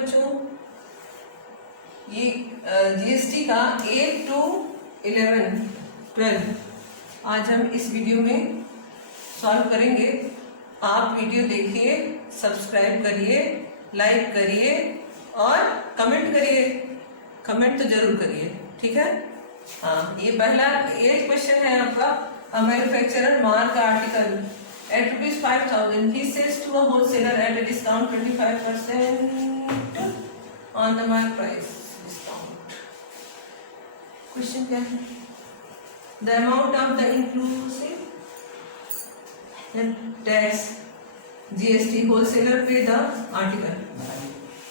बच्चों, ये जीएसटी का 8 to 11 12 आज हम इस वीडियो में सॉल्व करेंगे। आप वीडियो देखिए, सब्सक्राइब करिए, लाइक करिए और कमेंट करिए। कमेंट तो जरूर करिए, ठीक है। हाँ, ये पहला एक क्वेश्चन है आपका। A manufacturer mark article at ₹5,000 he sells to a wholesaler at a discount 25% on the mark price discount. Question क्या है? The amount of the inclusive tax GST wholesaler pay the article.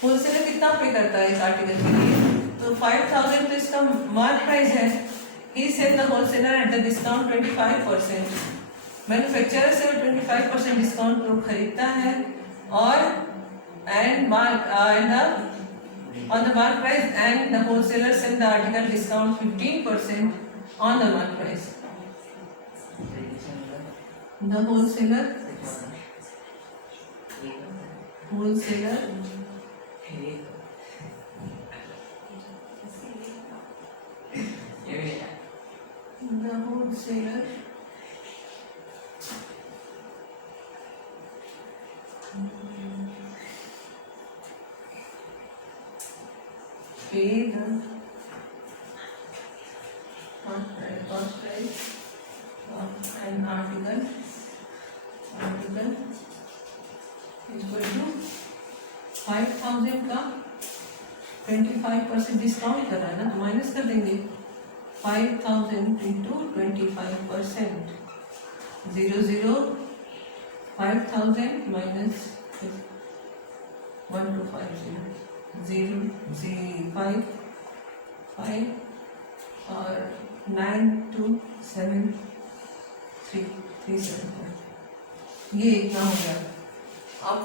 wholesaler कितना पे करता है इस article के लिए? तो 5,000 तो इसका मार्क प्राइस है। He sells the wholesaler at the discount 25%. Manufacturer से 25% डिस्काउंट पर खरीदता है और and on the mark price and the wholesaler sell the article discount 15% on the mark price. The wholesaler pay the cost price of an article equal to 5,000 का 25% discount कर रहा है ना, तो माइनस कर देंगे 5,000 into 25%। 5,000 minus 1250 0 5 और 9273 375 ये इतना हो गया। अब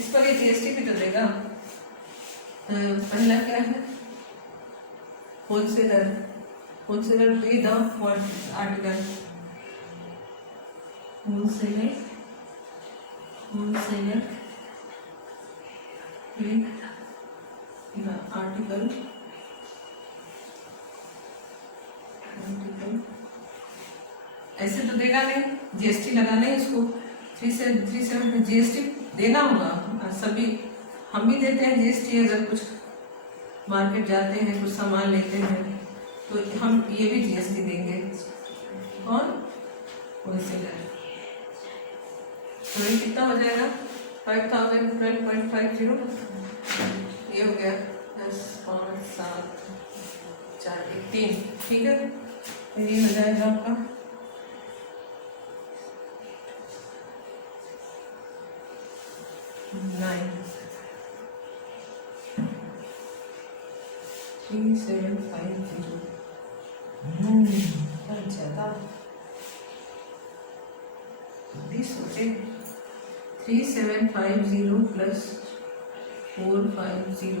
इस पर ये जीएसटी भी तो देगा। पहला क्या है? Wholesaler pay the article wholesaler article ऐसे तो देगा नहीं, जीएसटी लगाना है इसको। 377 में जीएसटी देना होगा। सभी हम भी देते हैं जीएसटी, अगर कुछ मार्केट जाते हैं, कुछ सामान लेते हैं तो हम ये भी जीएसटी देंगे। और होलसेलर तो ये कितना हो जाएगा? 5,000 12.50 ये हो गया 10 5 7 4 1 3, ठीक है। ये हो जाएगा आपका 9 3750 ज्यादा सोचे 3750 प्लस 450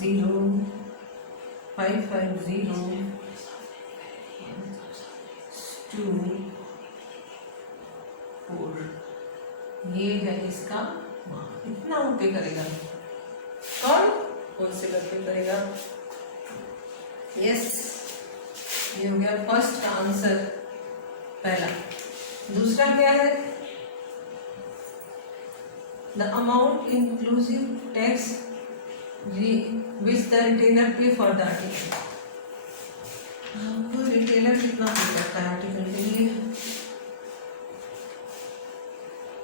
0 550 2 4 ये है इसका। इतना वो पे करेगा, कौन? होलसेलर पे करेगा। यस, ये हो गया फर्स्ट का आंसर, पहला। दूसरा क्या है? The amount inclusive tax which the retailer पे फॉर द आर्टिकल। आपको रिटेलर कितना पे करता है आर्टिकल के लिए?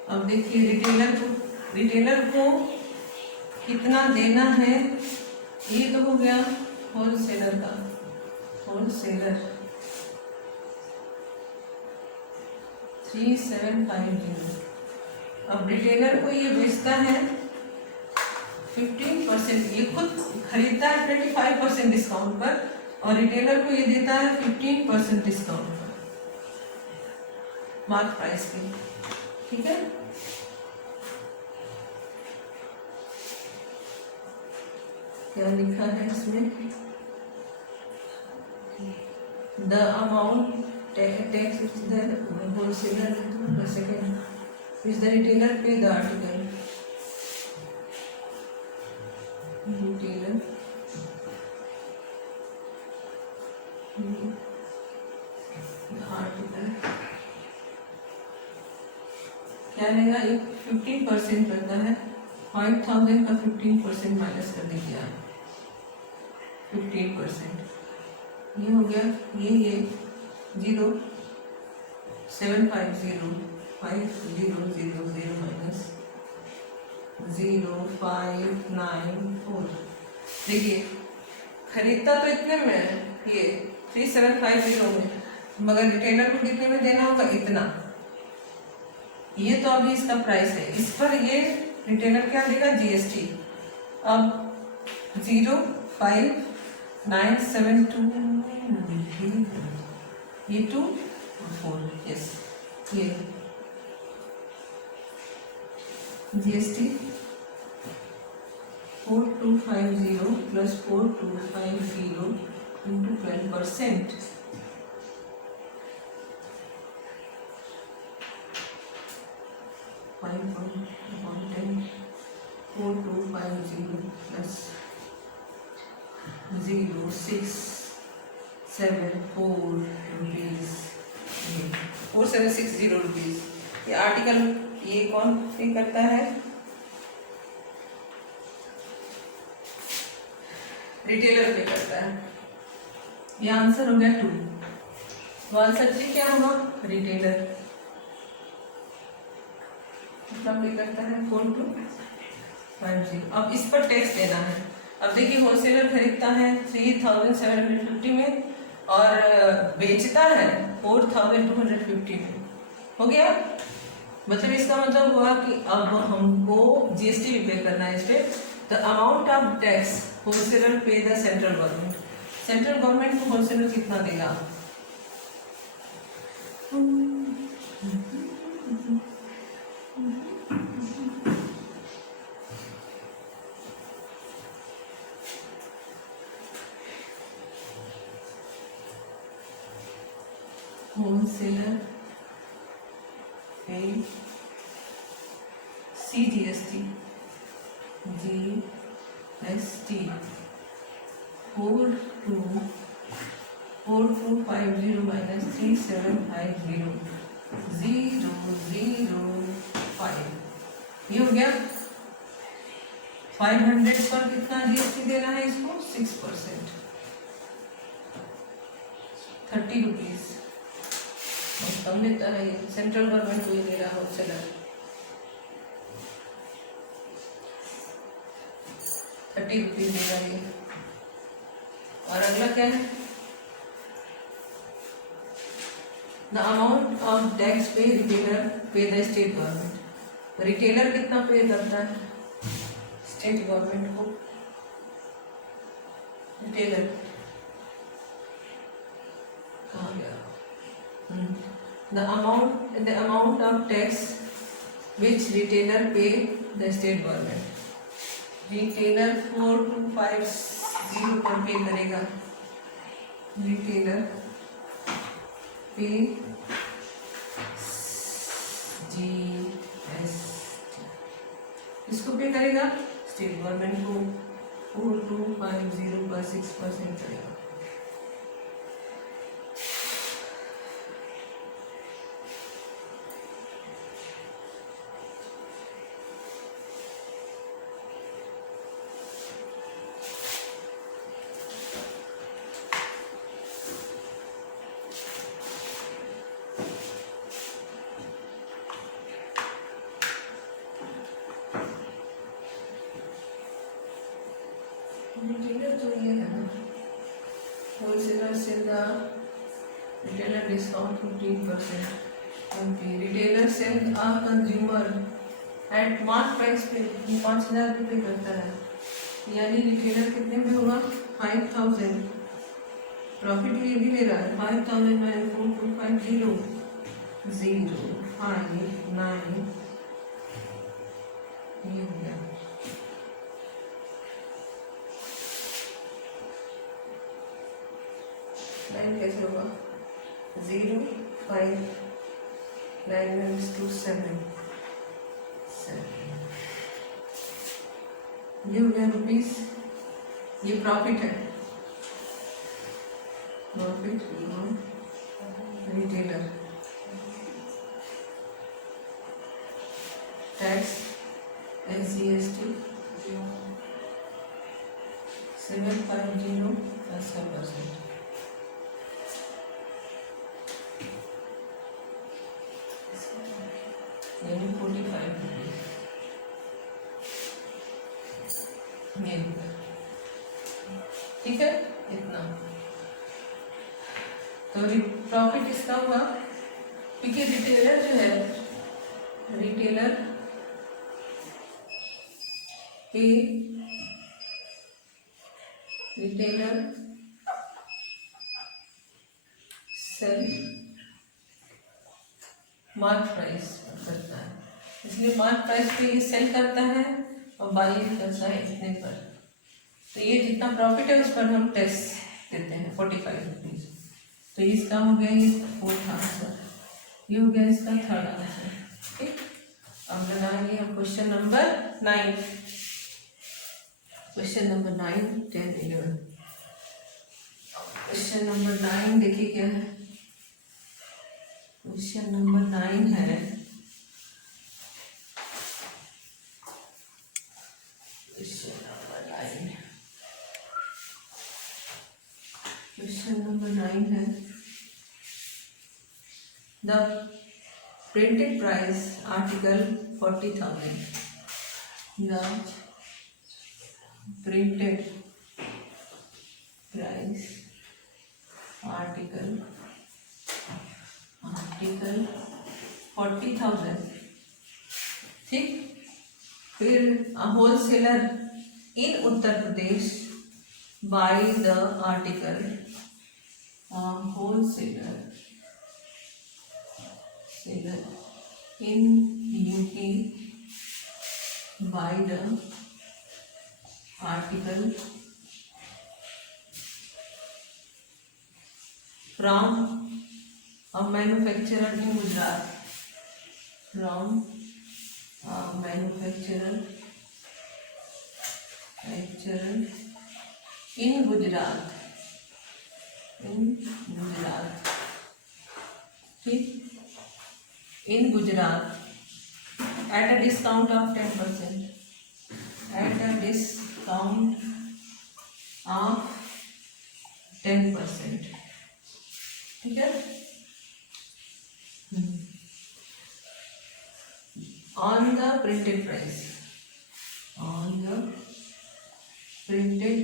अब देखिए रिटेलर को कितना देना है। ये तो हो गया होलसेलर का। होलसेलर 3750। अब रिटेलर को ये बेचता है 15%, ये खुद खरीदता है 25% डिस्काउंट पर और रिटेलर को ये देता है 15% डिस्काउंट पर मार्क प्राइस पे, ठीक है। क्या लिखा है इसमें? The amount tax which the wholesaler which the retailer pay the article retailer article क्या रहेगा, ये 15% करता है, 5000 का 15% माइनस कर दीजिए आप, 15%, ये हो गया, ये 0,750,5000 माइनस 0594। देखिए खरीदता तो इतने में है, ये 3750 में, मगर रिटेलर को कितने में देना होगा, इतना। ये तो अभी इसका प्राइस है, इस पर ये रिटेलर क्या देगा, जीएसटी। अब 05972 ये 2 4, यस, ये GST 4250 plus 4250 into 12%, 4250 plus 0674 rupees, 4760 rupees. ये आर्टिकल ये कौन पे करता है, रिटेलर पे करता है। ये आंसर हो गया 2। तो आंसर जी क्या होगा, रिटेलर कितना पे करता है, 4250। अब इस पर टैक्स देना है। अब देखिए होलसेलर खरीदता है 3750 में और बेचता है 4250 में, हो गया। मतलब इसका मतलब हुआ कि अब हमको जीएसटी भी पे करना है इस पे। The amount of tax wholesaler pay the central government, central government को होलसेलर कितना देगा, होलसेलर पे CGST GST 4250 माइनस 3750 005, ये हो गया। 500 पर कितना जीएसटी देना है इसको, 6%, 30 रुपीज। कम देता है ये, सेंट्रल गवर्नमेंट को ही दे रहा होलसेलर, 30 रुपीज देगा ये। और अगला क्या है, द अमाउंट ऑफ टैक्स पे रिटेलर पे द स्टेट गवर्नमेंट, रिटेलर कितना पे करता है स्टेट गवर्नमेंट को, रिटेलर कहाँ गया, the amount of tax which retailer pay the state government, retailer 4250 पर पे करेगा, retailer पे GST, इसको पे करेगा स्टेट गवर्नमेंट को, 4250 पर 6% करेगा। रिटेलर तो ये है ना, होलसेलर से the retailer discount 15%, retailer sell a consumer at mark price pay 5000 रुपये करता है, यानी रिटेलर कितने में होगा, 5000, प्रॉफिट ये भी ले रहा है, 5000 माइनस 4250 059, ये हो गया। लाइन कैसे होगा, 059 -2 7 ये हो गया रुपीज, ये प्रॉफिट है, profit retailer, tax SGST 750 plus 10%, यानी 45 रुपीज। ठीक है, इतना तो प्रॉफिट इसका हुआ, क्योंकि रिटेलर जो है, रिटेलर पे रिटेलर सेल मार्क प्राइस करता है, इसलिए मार्क प्राइस पे ये सेल करता है और बाई करता है इतने पर। तो ये जितना प्रॉफिट है उस पर हम टैक्स देते हैं 45 रुपीज। तो इसका हो गया ये फोर्थ आंसर, ये हो गया इसका थर्ड आंसर। ठीक, अब बनाएंगे हम question number 9, question number 9, 10, 11। Question number 9 देखिए क्या है, क्वेश्चन नंबर 9 है, क्वेश्चन नंबर 9 है, the printed price article 40,000, the printed price article 40,000। ठीक, फिर wholesaler in Uttar Pradesh by the article, wholesaler in UP by the article from a manufacturer in Gujarat, from a manufacturer in Gujarat, ठीक, in Gujarat at a discount of 10%, at a discount of 10%, ठीक है, on the printed price, on the printed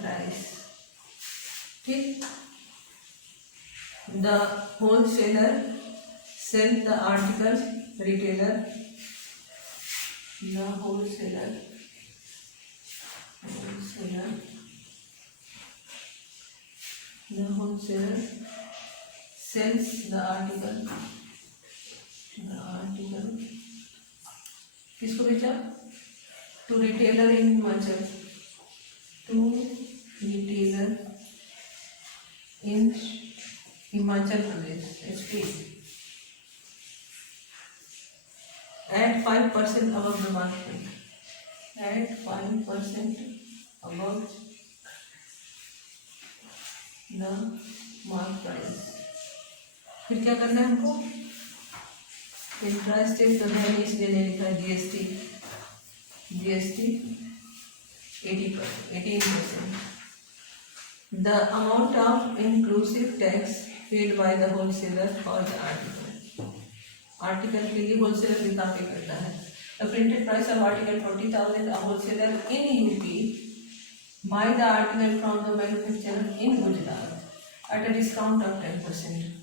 price, ठीक, the wholesaler sell the article, retailer, the wholesaler sells the article किसको बेचा, to retailer in Himachal, to retailer in Himachal Pradesh, HP, at 5% above the market, at 5% above the market price। फिर क्या करना है हमको, intrastate तो है नहीं, इसलिए नहीं लिखा GST 18%, the amount of inclusive tax paid by the wholesaler for the article के लिए wholesaler कितना पे करता है। The printed price of article 40,000, a wholesaler in UP buy the article from the manufacturer in Gujarat at a discount of 10%।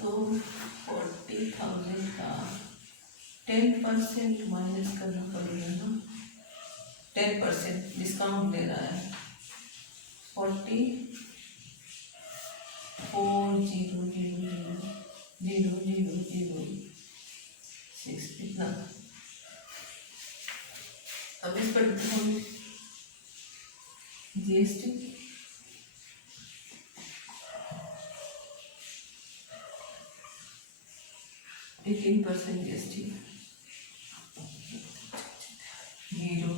तो 40,000 का 10% minus करना पड़ेगा, 10% डिस्काउंट दे रहा है। 44,000,006 कितना। अब इस पर GST 18% GST 0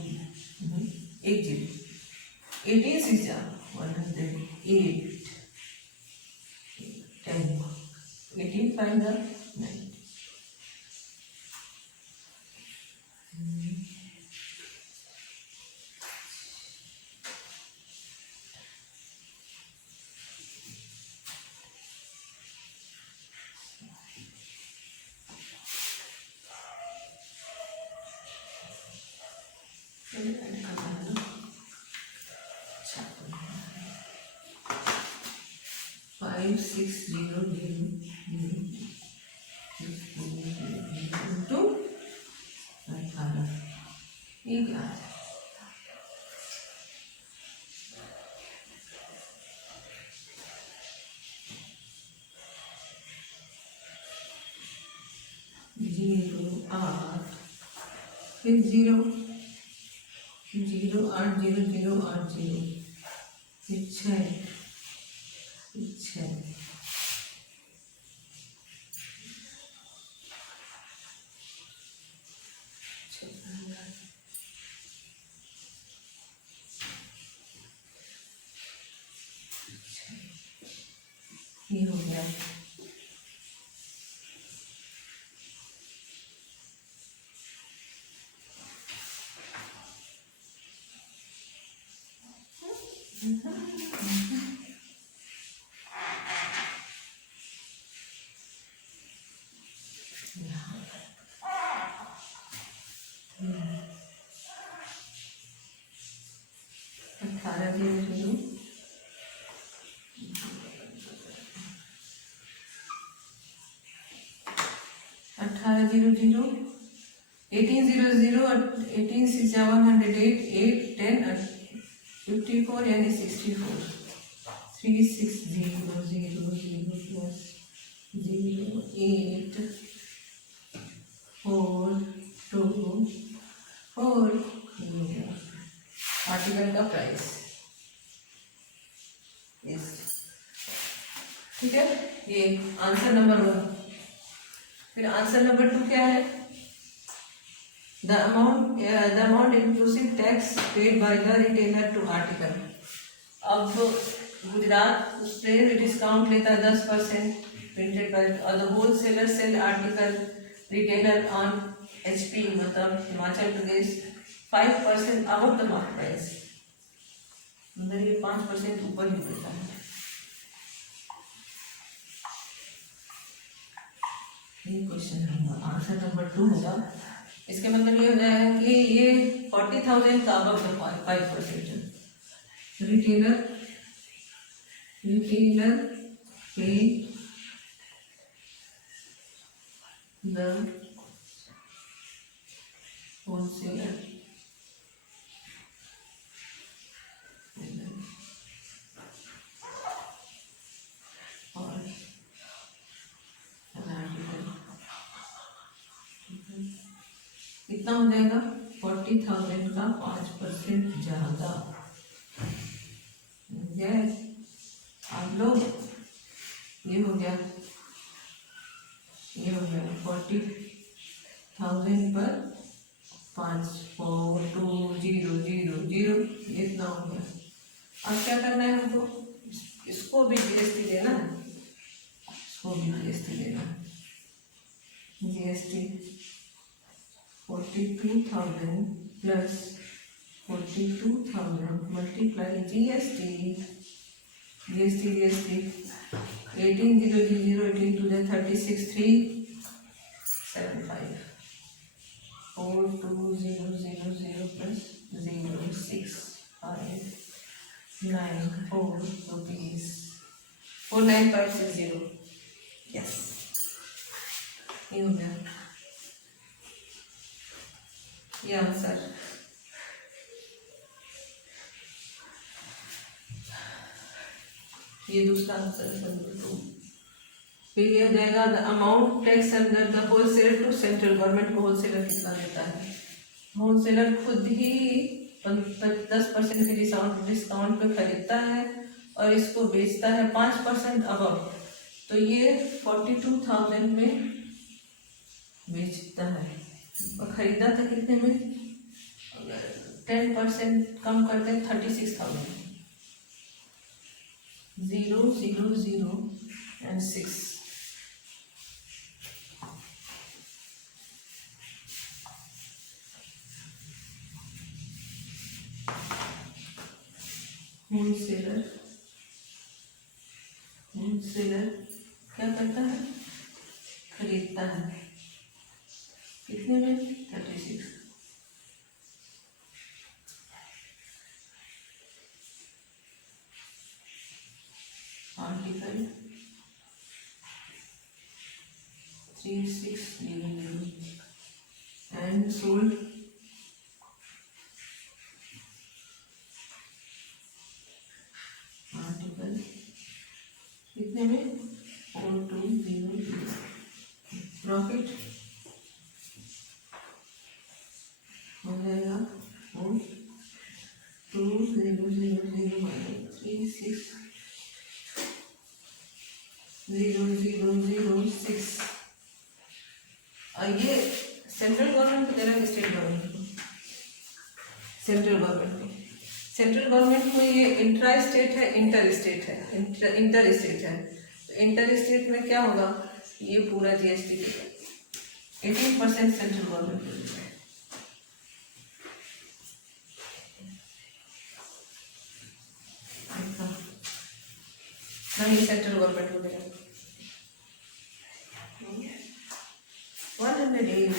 80 18 6 108 10 18 5 9 5600 18 ये क्या है। जीरो 8 फिर 0 0 8 0 0 8 0 फिर 6 ये हो गया। अठारह 1800 1800 18 6 108 8 10 54 यानी 64 3600 plus 0 8 4 2 4 आर्टिकल का प्राइस यस ठीक है। ये आंसर नंबर 1। फिर आंसर नंबर 2 क्या है। The amount inclusive tax paid by the retailer to article. अब गुजरात उससे डिस्काउंट लेता है 10% प्रिंटेड बाय और the wholesaler sell article retailer on HP मतलब Himachal Pradesh 5% above the market price. मतलब ये 5% ऊपर ही देता है। ये क्वेश्चन होगा आंसर नंबर 2 होगा। इसके मतलब ये हो जाएगा कि ये 40,000 का अबव द 5% रिटेलर पे द होलसेलर और कितना हो जाएगा 40,000 का 5% ज्यादा। आप लोग ये हो गया 40,000 पर 5 4 2 0 0 0 इतना हो गया। अब क्या करना है हमको इसको भी GST देना है। इसको भी GST देना है। GST 42,000 plus 42,000 multiply GST 18,000 18 to the 36,375 42,000 plus 0,6,5,9,4 rupees 49,560 yes ये हो गया ये आंसर ये दूसरा आंसर है 72। फिर ये हो जाएगा the amount tax under the wholesaler to central government को होलसेलर कितना देता है। होलसेलर खुद ही 10% के डिस्काउंट पे खरीदता है और इसको बेचता है 5% अबव, तो ये 42,000 में बेचता है और खरीदा था कितने में, 10% कम करते हैं 36,000। 0 0 0 and 6। होलसेलर क्या करता है, खरीदता है कितने में, 36। आर्टिकल 3600 एंड सोल्ड आर्टिकल कितने में, 4200। प्रॉफिट हो जाएगा 360006। ये सेंट्रल गवर्नमेंट को दे रहा है, स्टेट गवर्नमेंट को, सेंट्रल गवर्नमेंट को। सेंट्रल गवर्नमेंट में ये इंट्रा स्टेट है, इंटर स्टेट है, इंटर स्टेट है। तो इंटर स्टेट में क्या होगा, ये पूरा जीएसटी 18% सेंट्रल गवर्नमेंट को देता है। नहीं, सेंट्रल गवर्नमेंट को देगा 108।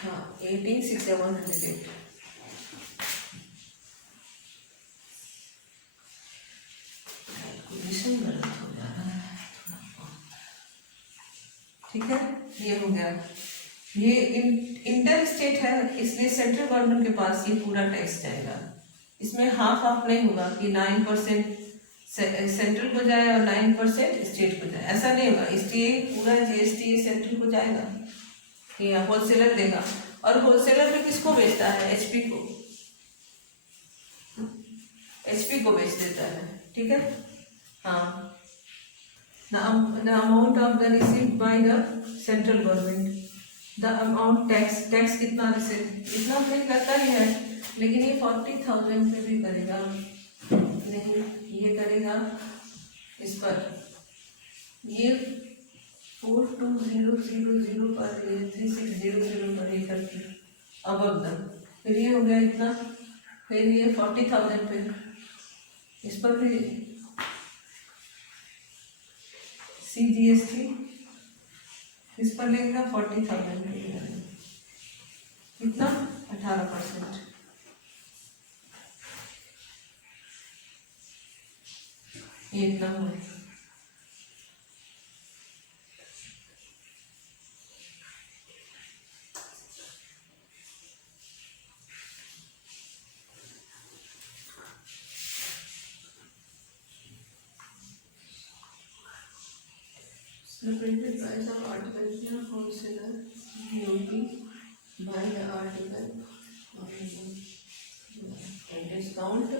हाँ, 18 6 या 108। कैलकुलेशन गलत हो जा रहा है थोड़ा। ठीक है, ये हो गया। ये इंटर स्टेट है, इसलिए सेंट्रल गवर्नमेंट के पास ये पूरा टैक्स जाएगा। इसमें हाफ हाफ नहीं होगा कि 9% सेंट्रल को जाए और 9% स्टेट को जाए, ऐसा नहीं होगा। इसलिए पूरा जीएसटी सेंट्रल को जाएगा, ये होलसेलर देगा। और होलसेलर भी किसको बेचता है, एचपी को, एचपी को बेच देता है। ठीक है, हाँ। The amount of the received by the central government, the amount tax कितना रिसीव, इतना पे करता ही है, लेकिन ये 40,000 पे भी करेगा नहीं, ये करेगा इस पर, ये 42,000 पर, ये 3600 पर ये करके अबव द, फिर ये हो गया इतना, फिर ये 40,000 पे, इस पर भी CGST इस पर लगेगा 40,000 लगेगा, कितना 18%। ये इतना हुआ। Separated by some articles here, wholesaler UP by the article and discount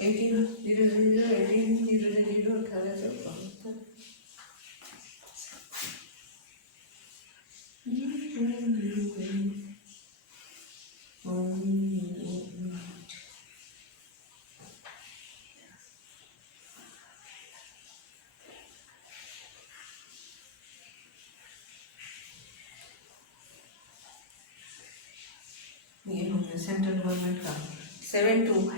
eighteen 18,000 ये हो गया सेंट्रल गवर्नमेंट का 72।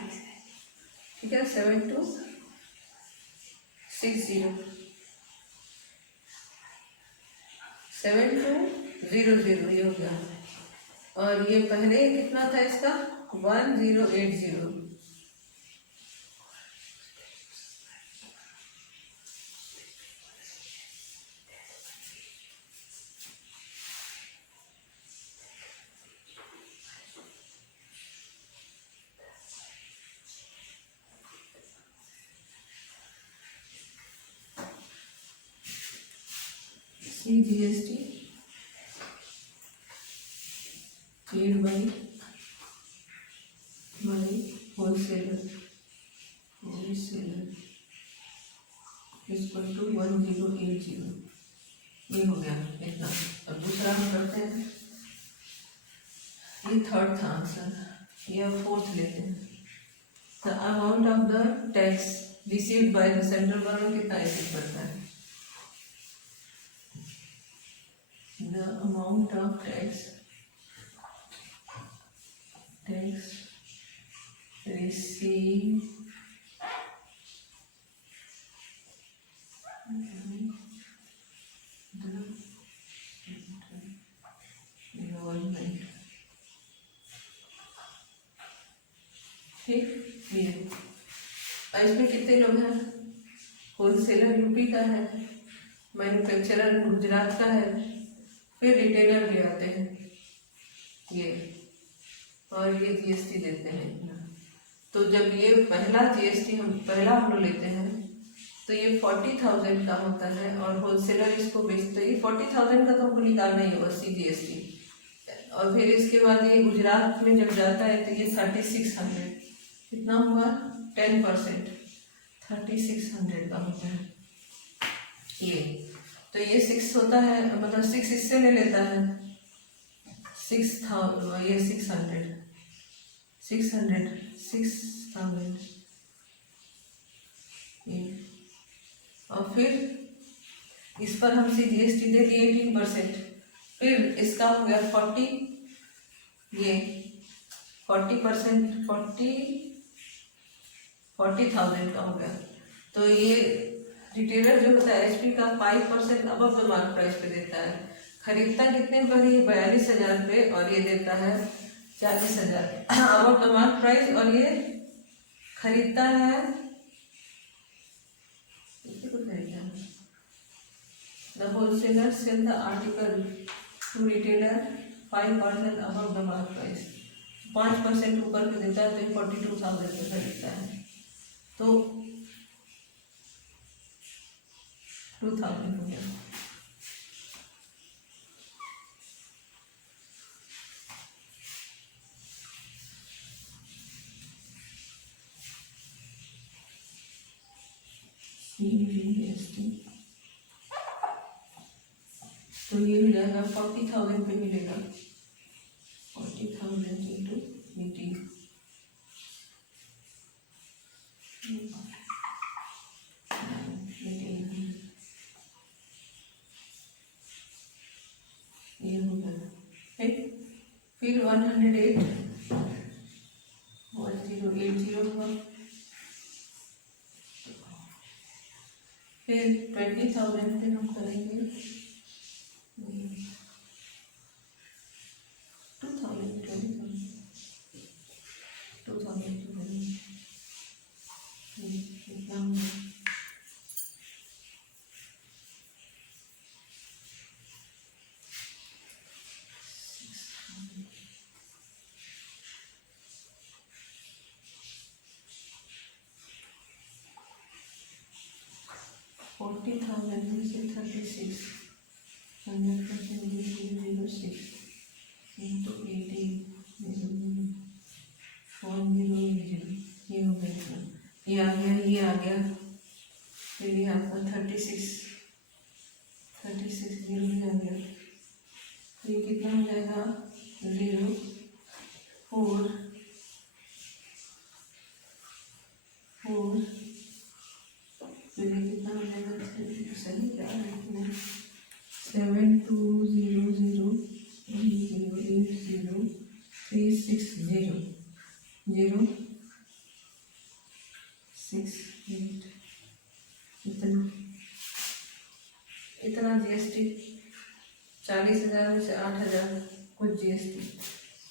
ठीक है, 7260 7200 ये हो गया। और ये पहले कितना था इसका, 1080। CGST paid by wholesaler equal to 1080। ये हो गया इतना। अब दूसरा हम करते हैं, ये थर्ड था आंसर, या फोर्थ लेते हैं। The amount of the tax received by the central government कितना रिसीव करता है? The amount of tax receive ठीक। ये इसमें कितने लोग हैं? होलसेलर यूपी का है, मैन्युफैक्चरर गुजरात का है, फिर रिटेलर भी आते हैं ये, और ये जीएसटी देते हैं इतना। तो जब ये पहला जीएसटी हम लोग लेते हैं तो ये 40,000 का होता है, और होलसेलर इसको बेचते हैं। ये 40,000 का तो हमको निकालना ही होगा CGST। और फिर इसके बाद ये गुजरात में जब जाता है तो ये 3600 कितना हुआ? 10% 3600 का होता है ये। तो ये 6 होता है, मतलब 6 इससे ले लेता है, 6,000, ये 600 ये। और फिर इस पर हम CGST दे दिए 18%। फिर इसका हो गया 40, ये 40% 40,000 का हो गया। तो ये रिटेलर जो होता है HP का 5% अबव द मार्क प्राइस पे देता है। खरीदता कितने पर? ये 42,000 पे, और ये देता है 40,000 अबव द मार्क प्राइस, और ये खरीदता है The wholesaler sell the article to retailer 5% above the mark price। 5% ऊपर के देता है तो 42,000 पे खरीदता है, तो 2,000 हो गया। CGST तो ये हो जाएगा 40,000 पे मिलेगा, 40,000 इंटू 18। ये हो गया। फिर 1080 होगा। फिर 20,000 पे हम करेंगे 40,000 में से 36 100% 006 into 18 40, ये हो गया, ये आ गया, ये आ गया। फिर ये आपका 36 0 आ गया। ये कितना हो जाएगा? 0 4 तो ये कितना हो जाएगा? सही क्या है? 72000360 इतना GST। 40,000 में से 8,000 कुछ GST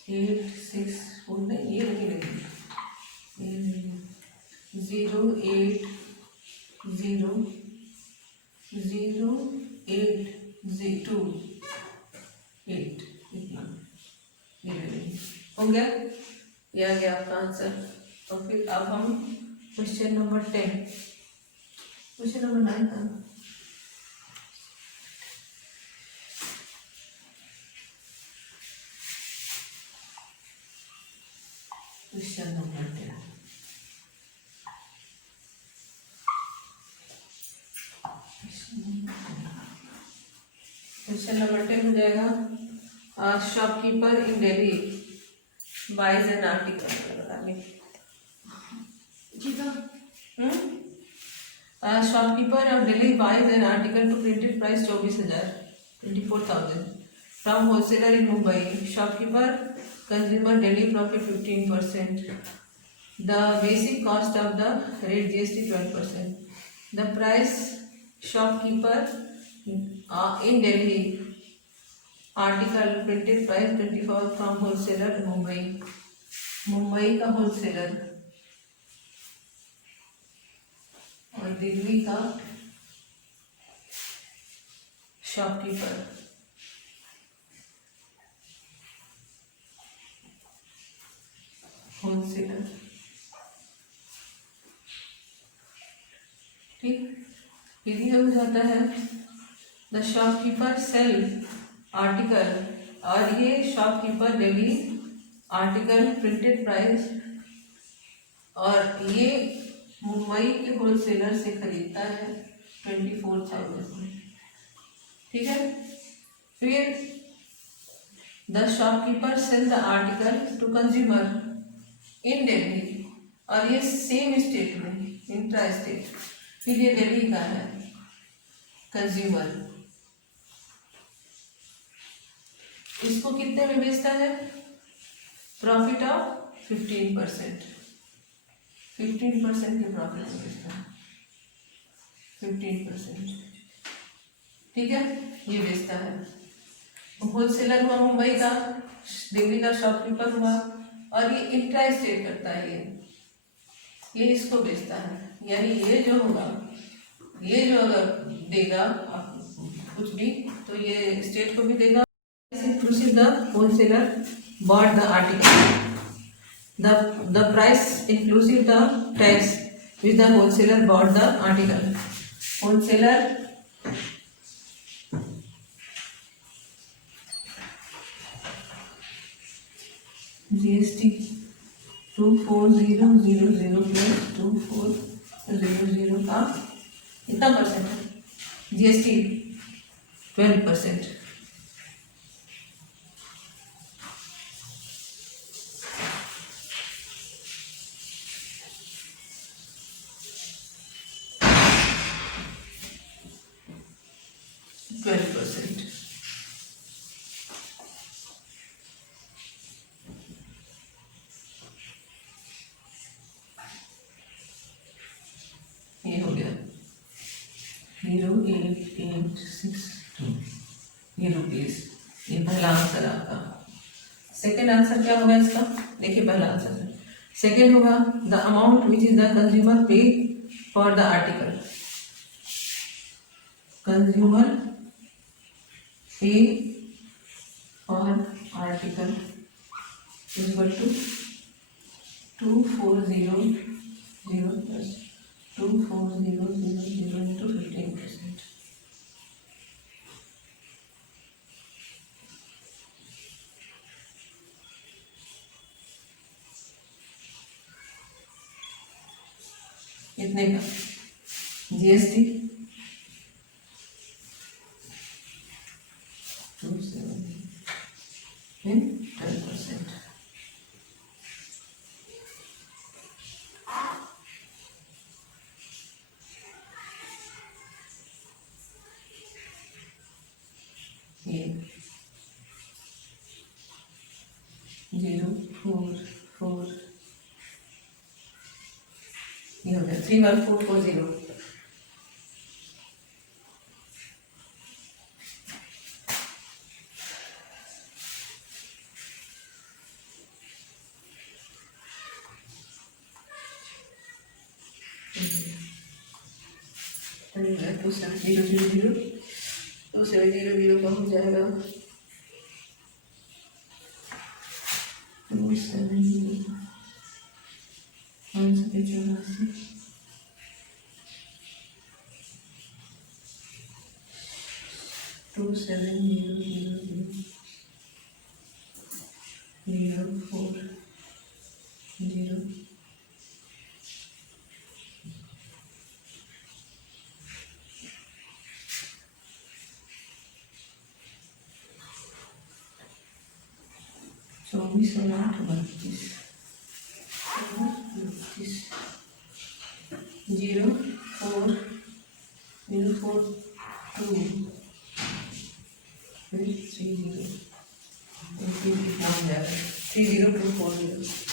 864 नहीं, ये नहीं लेंगे, 08008 इतना ये लेंगे। हो गया, ये आ गया आपका आंसर। और फिर अब हम क्वेश्चन नंबर 9 का क्वेश्चन नंबर 10। क्वेश्चन नंबर 10 हो जाएगा, shopkeeper in Delhi buys an article. Shopkeeper of Delhi buys an article to printed price 24,000 from wholesaler in Mumbai. Shopkeeper consumer daily profit 15%. The basic cost of the rate GST 12%. The price shopkeeper in Delhi article printed price 24 from wholesaler Mumbai. Mumbai का wholesaler और दिल्ली का shopkeeper. Wholesaler, ठीक। फिर ये हो जाता है the shopkeeper cell article, और ये shopkeeper Delhi article printed price, और ये मुंबई के होलसेलर से खरीदता है 24,000 में, ठीक है। फिर the shopkeeper sell the article to consumer in Delhi, और ये सेम स्टेट में, इंट्रा स्टेट। फिर ये दिल्ली का है कंज्यूमर, इसको कितने में बेचता है? प्रॉफिट ऑफ 15%, 15% के प्रॉफिट में बेचता है, 15%, ठीक है। ये बेचता है। होलसेलर हुआ मुंबई का, दिल्ली का शॉपकीपर हुआ, और ये इंट्रा स्टेट करता है, ये इसको बेचता है। यानी ये जो होगा, ये जो अगर देगा कुछ भी, तो ये स्टेट को भी देगा। Inclusive the wholesaler bought the article. The price inclusive the tax which the wholesaler bought the article. Wholesaler GST 24,000 plus 24,000 का कितना परसेंट है? GST 12%। ये हो गया 0,862 ये रुपीज। ये पहला आंसर आपका। सेकेंड आंसर क्या होगा इसका? देखिए पहला आंसर सेकेंड होगा the amount which is the consumer pay for the article. Consumer pay for article is equal to 2400 plus 24,000 into 15%। कितने का? जीएसटी 12%। ये 044 ये हो गया 31440। Two seven zero zero zero 2700 का हो जाएगा 270 584 2700 04 0 24 और 8 32 0 4 0 4 2 फिर 3 0 कितना हो जाएगा 3 0 2 4 0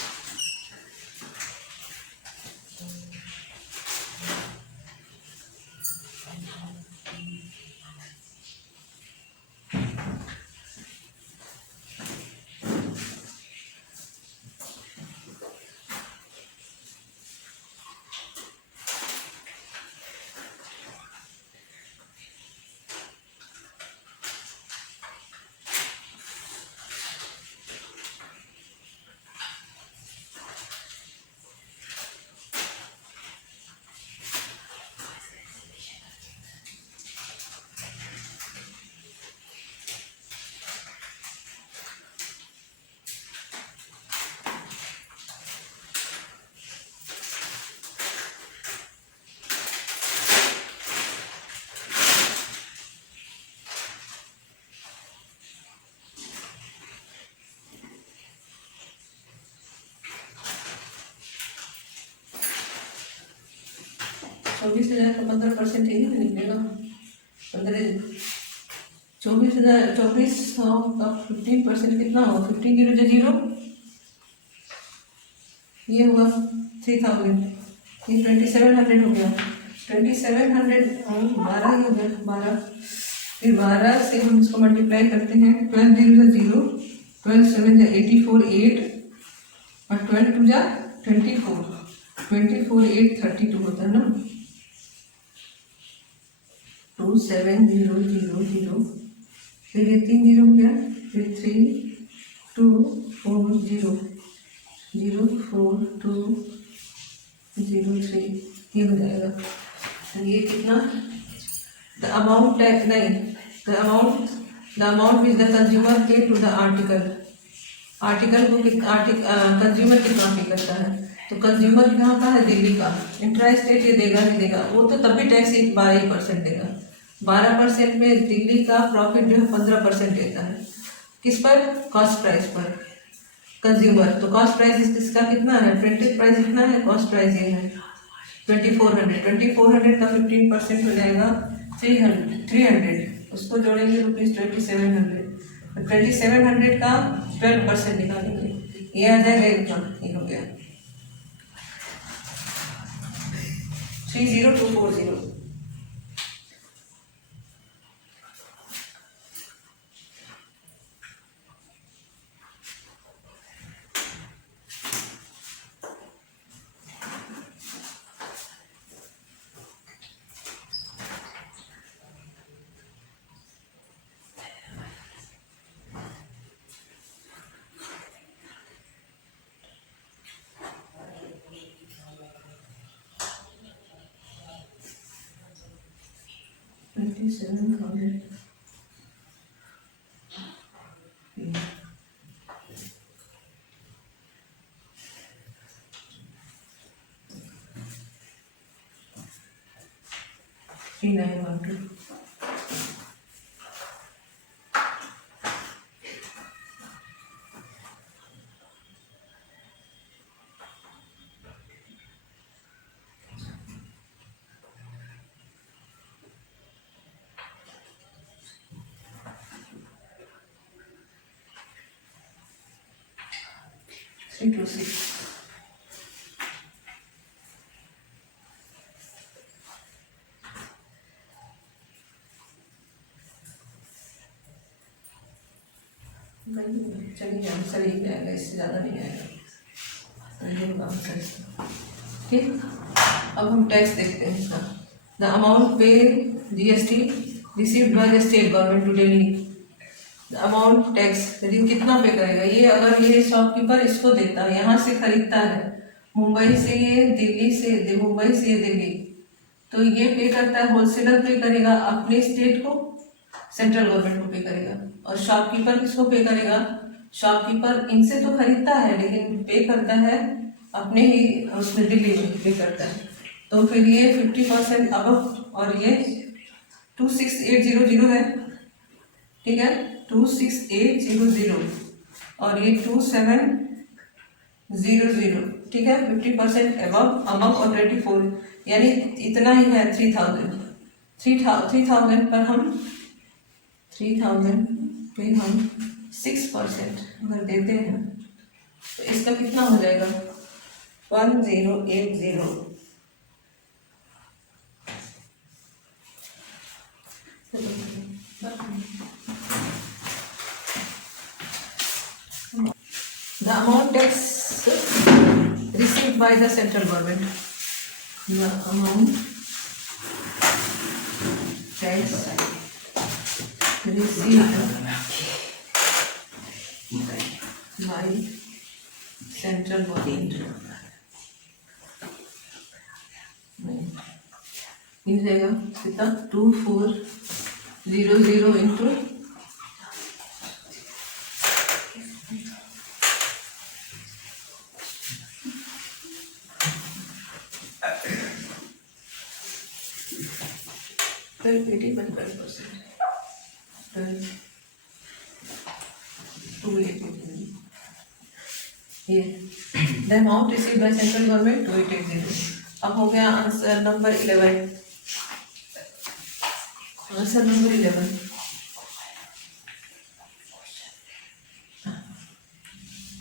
24,000 का 15% ही नहीं निकलेगा 24,000 2400 का 15% कितना होगा 15 0 0 ये हुआ 3000 ये 2700 हो गया 2700 12 ही हो गया 12 फिर 12 से हम इसको मल्टीप्लाई करते हैं 12 0 0 12 7 84 8 और 12 2 24 24 8 32 होता है ना 2 7 0 0 0 फिर ये 3 0 हो गया फिर 3 2 4 0 0 4 2 0 3 ये हो जाएगा ये कितना द अमाउंट नहीं the amount which the consumer पे टू द आर्टिकल को कंज्यूमर कितना पे करता है तो कंज्यूमर कहाँ का है दिल्ली का इंट्रा स्टेट ये देगा नहीं देगा वो तो तभी टैक्स 12% देगा 12% में दिल्ली का प्रॉफिट जो है 15% देता है किस पर कॉस्ट प्राइस पर कंज्यूमर तो कॉस्ट प्राइस इसका कितना है प्रिंटेड प्राइस कितना है कॉस्ट प्राइस ये है 2400 का 15% हो जाएगा 300 उसको जोड़ेंगे ₹2700 2700 का 12% निकालेंगे ये आ जाएगा इतना ये हो गया 30240 27,000 3912 326 चलिए आंसर ही आएगा इससे ज़्यादा नहीं आएगा ठीक अब हम टैक्स देखते हैं इसका the amount pay GST received by the state government to Delhi amount tax यदि कितना पे करेगा ये अगर ये शॉपकीपर इसको देता है यहाँ से खरीदता है मुंबई से ये मुंबई से ये दिल्ली तो ये पे करता है होलसेलर पे करेगा अपने स्टेट को सेंट्रल गवर्नमेंट को पे करेगा और शॉपकीपर किसको पे करेगा शॉपकीपर इनसे तो खरीदता है लेकिन पे करता है अपने ही उसमें दिल्ली में पे करता है तो फिर ये 50% अब और ये 26800 है ठीक है 26800 और ये 2700, ठीक है। 50% अबव और 24, यानी इतना ही है 3000। 3000 पर हम 3000 पे हम 6% अगर देते हैं तो इसका कितना हो जाएगा 1080। The amount tax received by the central government. The amount tax received by central government. मिल जाएगा कितना 2400 इंटू 12.5%. ये the amount received by central government 2880। अब हो गया आंसर नंबर 11। आंसर नंबर 11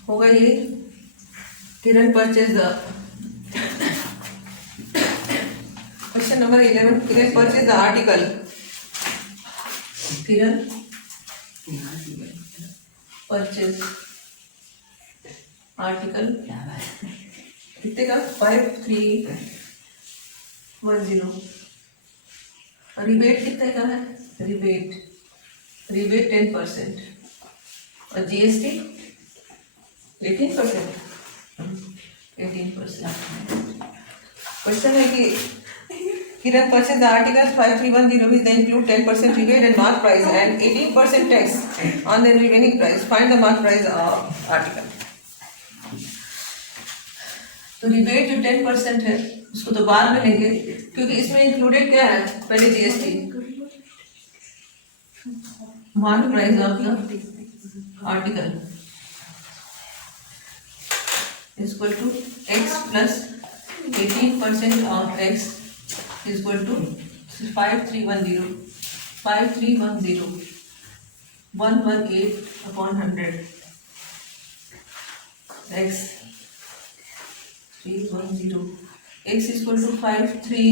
होगा ये Kiran purchase the question number 11 Kiran purchase the article. Kiran purchase article कितने का 5310। रिबेट कितने का है रिबेट 10% और जीएसटी 18%। क्वेश्चन है कि Kiran purchased the articles 5310 which they include 10% rebate and mark price and 18% tax on the remaining price. Find the mark price of article. तो rebate जो 10% है उसको तो बाद में लेंगे क्योंकि इसमें इंक्लूडेड क्या है पहले GST. Mark price of the article is equal to x plus 18% of x is equal to 5310 118 upon 100 x 310 x is equal to 53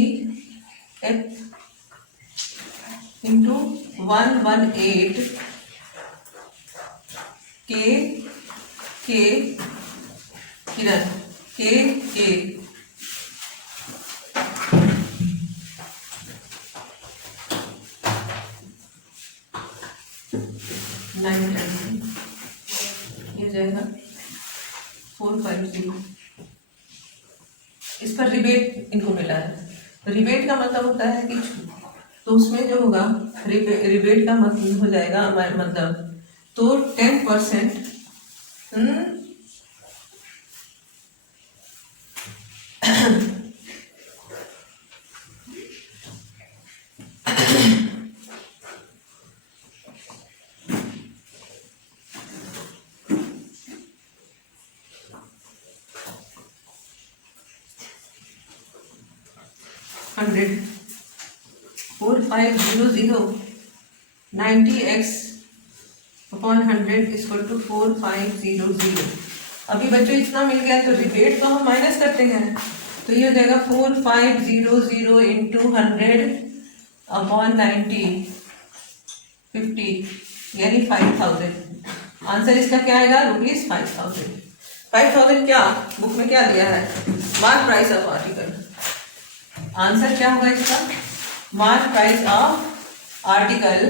x into 118 k किरण के 9 ये जाएगा 450। इस पर रिबेट इनको मिला है। रिबेट का मतलब होता है कि तो उसमें जो होगा रिबेट का मतलब हो जाएगा मतलब तो 10% 4500 90x अपॉन 100 इक्वल टू 4500। अभी बच्चों इतना मिल गया तो रिबेट तो हम माइनस करते हैं तो ये हो जाएगा 4500 इंटू 100 अपॉन 90 50 यानी 5000। आंसर इसका क्या आएगा ₹5000। 5000 क्या बुक में क्या दिया है mark price of article. Answer क्या होगा इसका mark price of article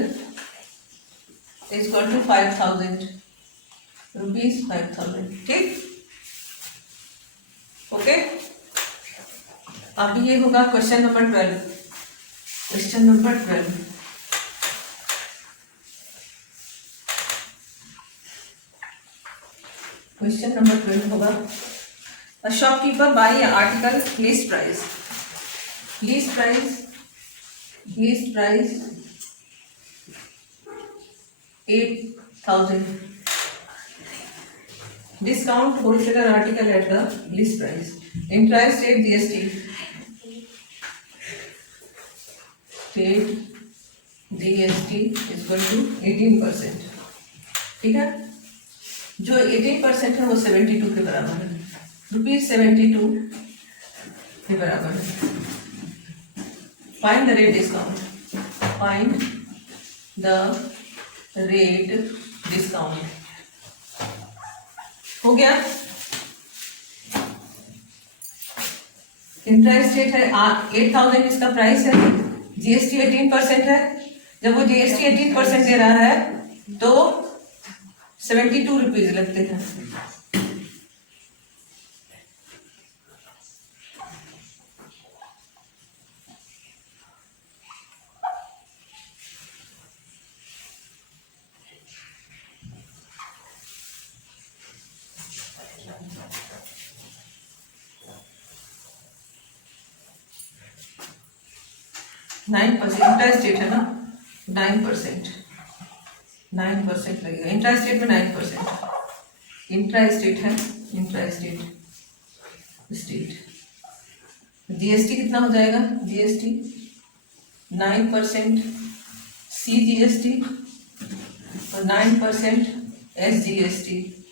is equal to 5000 rupees 5000। ठीक ओके। अब ये होगा question number 12। Question number 12 question number 12 होगा a shopkeeper buy article list price 8000 Discount wholesaler article at the list price. Intra-state GST. State GST is equal to 18%. ठीक है, जो 18% है वो 72 के बराबर है, ₹72 के बराबर है। Find the rate discount, find the rate discount. हो गया। इंट्रास्टेट है 8,000 इसका प्राइस है, जीएसटी 18% है। जब वो जीएसटी 18% दे रहा है तो 72 रुपीज लगते हैं। इंट्रास्टेट है ना, 9% लगेगा। इंट्रास्टेट में 9%, इंट्रास्टेट है, इंट्रास्टेट स्टेट। जीएसटी कितना हो जाएगा? जीएसटी 9% सीजीएसटी और 9% एसजीएसटी।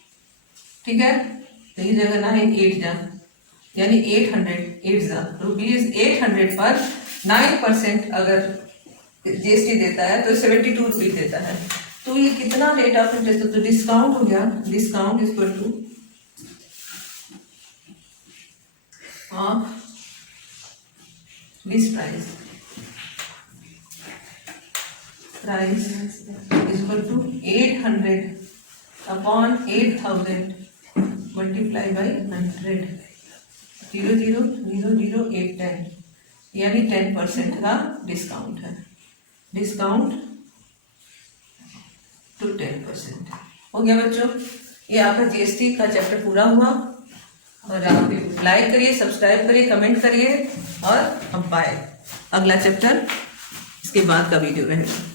ठीक है, तो ये जगह 9 8 जा, यानी 800 जा ₹800 पर 9% अगर जीएसटी देता है तो 72 रुपीज देता है। तो ये कितना रेट ऑफ इंटरेस्ट, तो डिस्काउंट हो गया। Discount is equal to of list price, price is equal to 800 upon 8,000 multiply by 100, 0.0000810, यानी 10% का डिस्काउंट है। डिस्काउंट टू 10% हो गया बच्चों। ये आपका जीएसटी का चैप्टर पूरा हुआ। और आप लाइक करिए, सब्सक्राइब करिए, कमेंट करिए और अब बाय। अगला चैप्टर इसके बाद का वीडियो रहेगा।